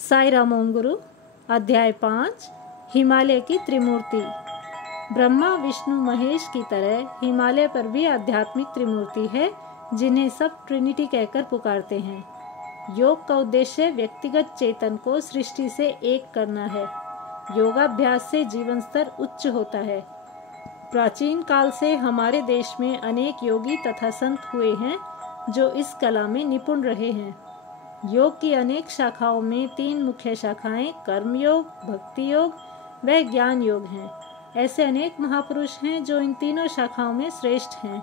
साई राम ओम गुरु। अध्याय 5 हिमालय की त्रिमूर्ति। ब्रह्मा विष्णु महेश की तरह हिमालय पर भी आध्यात्मिक त्रिमूर्ति है, जिन्हें सब ट्रिनिटी कहकर पुकारते हैं। योग का उद्देश्य व्यक्तिगत चेतन को सृष्टि से एक करना है। योगाभ्यास से जीवन स्तर उच्च होता है। प्राचीन काल से हमारे देश में अनेक योगी तथा संत हुए हैं जो इस कला में निपुण रहे हैं। योग की अनेक शाखाओं में 3 मुख्य शाखाएं कर्म योग, भक्ति योग व ज्ञान योग हैं। ऐसे अनेक महापुरुष हैं जो इन तीनों शाखाओं में श्रेष्ठ हैं।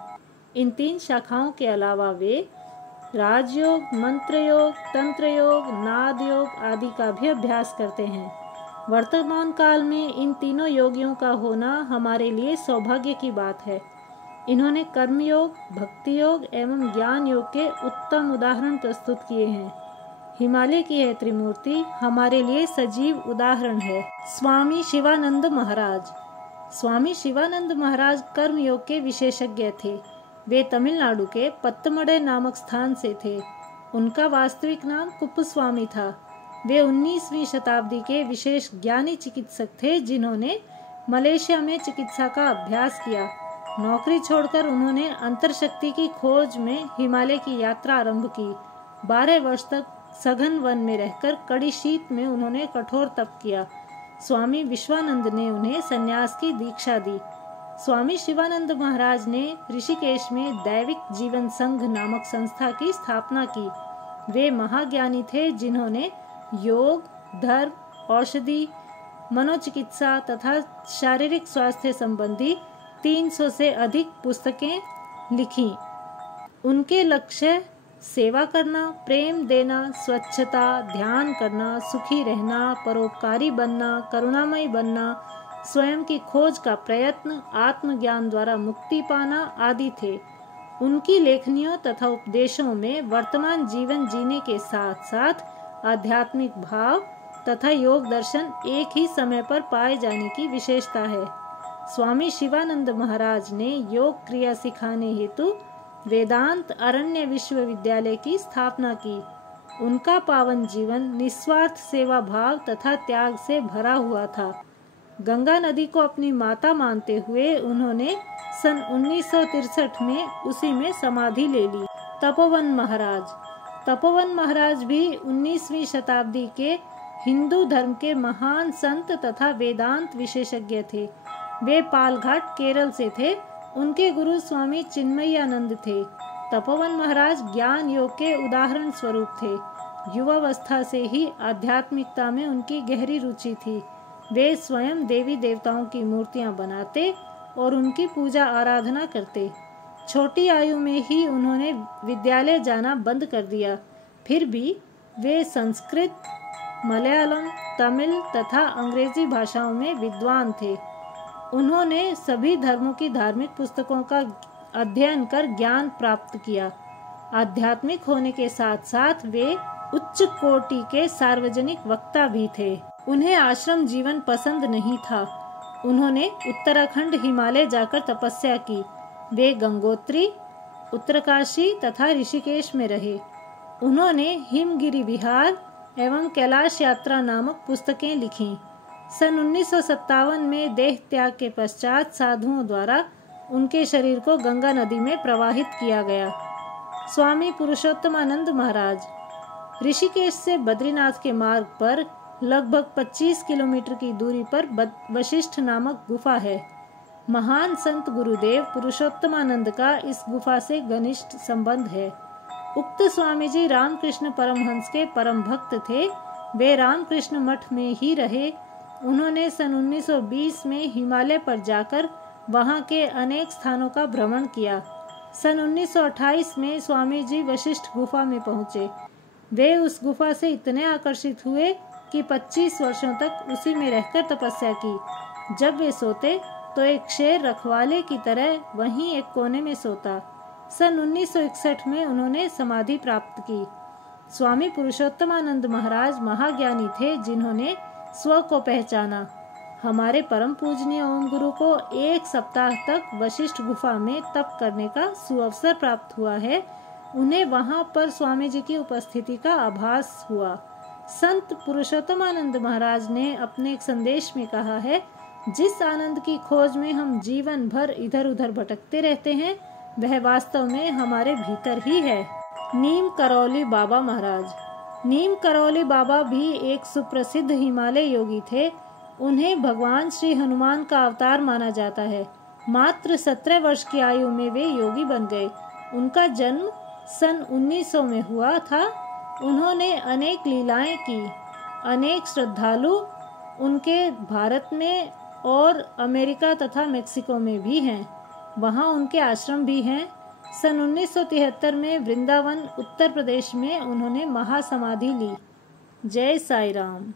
इन 3 शाखाओं के अलावा वे राजयोग, मंत्र योग, तंत्र योग, नाद योग आदि का भी अभ्यास करते हैं। वर्तमान काल में इन तीनों योगियों का होना हमारे लिए सौभाग्य की बात है। इन्होंने कर्म योग, भक्ति योग एवं ज्ञान योग के उत्तम उदाहरण प्रस्तुत किए हैं। हिमालय की यह त्रिमूर्ति हमारे लिए सजीव उदाहरण है। स्वामी शिवानंद महाराज। स्वामी शिवानंद महाराज कर्म योग के विशेषज्ञ थे। वे तमिलनाडु के पत्तमड़े नामक स्थान से थे। उनका वास्तविक नाम कुप्पुस्वामी था। वे 19वीं शताब्दी के विशेष ज्ञानी चिकित्सक थे, जिन्होंने मलेशिया में चिकित्सा का अभ्यास किया। नौकरी छोड़कर उन्होंने अंतरशक्ति की खोज में हिमालय की यात्रा आरंभ की। 12 वर्ष तक सघन वन में रहकर कड़ी शीत में उन्होंने कठोर तप किया। स्वामी विश्वानंद ने उन्हें संन्यास की दीक्षा दी। स्वामी शिवानंद महाराज ने ऋषिकेश में दैविक जीवन संघ नामक संस्था की स्थापना की। वे महाज्ञानी थे, जिन्होंने योग, धर्म, औषधि, मनोचिकित्सा तथा शारीरिक स्वास्थ्य संबंधी 300 से अधिक पुस्तकें लिखी। उनके लक्ष्य सेवा करना, प्रेम देना, स्वच्छता, ध्यान करना, सुखी रहना, परोपकारी बनना, करुणामयी बनना, स्वयं की खोज का प्रयत्न, आत्मज्ञान द्वारा मुक्ति पाना आदि थे। उनकी लेखनियों तथा उपदेशों में वर्तमान जीवन जीने के साथ साथ आध्यात्मिक भाव तथा योग दर्शन एक ही समय पर पाए जाने की विशेषता है। स्वामी शिवानंद महाराज ने योग क्रिया सिखाने हेतु वेदांत अरण्य विश्वविद्यालय की स्थापना की। उनका पावन जीवन निस्वार्थ सेवा भाव तथा त्याग से भरा हुआ था। गंगा नदी को अपनी माता मानते हुए उन्होंने सन 1963 में उसी में समाधि ले ली। तपोवन महाराज। तपोवन महाराज भी 19वीं शताब्दी के हिंदू धर्म के महान संत तथा वेदांत विशेषज्ञ थे। वे पालघाट केरल से थे। उनके गुरु स्वामी चिन्मयानंद थे। तपोवन महाराज ज्ञान योग के उदाहरण स्वरूप थे। युवावस्था से ही आध्यात्मिकता में उनकी गहरी रुचि थी। वे स्वयं देवी देवताओं की मूर्तियां बनाते और उनकी पूजा आराधना करते। छोटी आयु में ही उन्होंने विद्यालय जाना बंद कर दिया। फिर भी वे संस्कृत, मलयालम, तमिल तथा अंग्रेजी भाषाओं में विद्वान थे। उन्होंने सभी धर्मों की धार्मिक पुस्तकों का अध्ययन कर ज्ञान प्राप्त किया। आध्यात्मिक होने के साथ साथ वे उच्च कोटि के सार्वजनिक वक्ता भी थे। उन्हें आश्रम जीवन पसंद नहीं था। उन्होंने उत्तराखंड हिमालय जाकर तपस्या की। वे गंगोत्री, उत्तरकाशी तथा ऋषिकेश में रहे। उन्होंने हिमगिरी विहार एवं कैलाश यात्रा नामक पुस्तकें लिखीं। सन 1957 में देह त्याग के पश्चात साधुओं द्वारा उनके शरीर को गंगा नदी में प्रवाहित किया गया। स्वामी पुरुषोत्तमानंद महाराज। ऋषिकेश से बद्रीनाथ के मार्ग पर लगभग 25 किलोमीटर की दूरी पर वशिष्ठ नामक गुफा है। महान संत गुरुदेव पुरुषोत्तमानंद का इस गुफा से घनिष्ठ संबंध है। उक्त स्वामी जी रामकृष्ण परमहंस के परम भक्त थे। वे रामकृष्ण मठ में ही रहे। उन्होंने सन 1920 में हिमालय पर जाकर वहां के अनेक स्थानों का भ्रमण किया। सन 1928 में स्वामी जी वशिष्ठ गुफा में पहुंचे। वे उस गुफा से इतने आकर्षित हुए कि 25 वर्षों तक उसी में रहकर तपस्या की। जब वे सोते तो एक शेर रखवाले की तरह वहीं एक कोने में सोता। सन 1961 में उन्होंने समाधि प्राप्त की। स्वामी पुरुषोत्तमानंद महाराज महाज्ञानी थे, जिन्होंने स्व को पहचाना। हमारे परम पूजनीय ओम गुरु को 1 सप्ताह तक वशिष्ठ गुफा में तप करने का सुअवसर प्राप्त हुआ है। उन्हें वहां पर स्वामी जी की उपस्थिति का आभास हुआ। संत पुरुषोत्तमानंद महाराज ने अपने एक संदेश में कहा है, जिस आनंद की खोज में हम जीवन भर इधर उधर भटकते रहते हैं, वह वास्तव में हमारे भीतर ही है। नीम करौली बाबा महाराज। नीम करौली बाबा भी एक सुप्रसिद्ध हिमालय योगी थे। उन्हें भगवान श्री हनुमान का अवतार माना जाता है। मात्र 17 वर्ष की आयु में वे योगी बन गए। उनका जन्म सन 1900 में हुआ था। उन्होंने अनेक लीलाएं की। अनेक श्रद्धालु उनके भारत में और अमेरिका तथा मेक्सिको में भी हैं। वहाँ उनके आश्रम भी हैं। सन 1973 में वृंदावन उत्तर प्रदेश में उन्होंने महासमाधि ली। जय साई राम।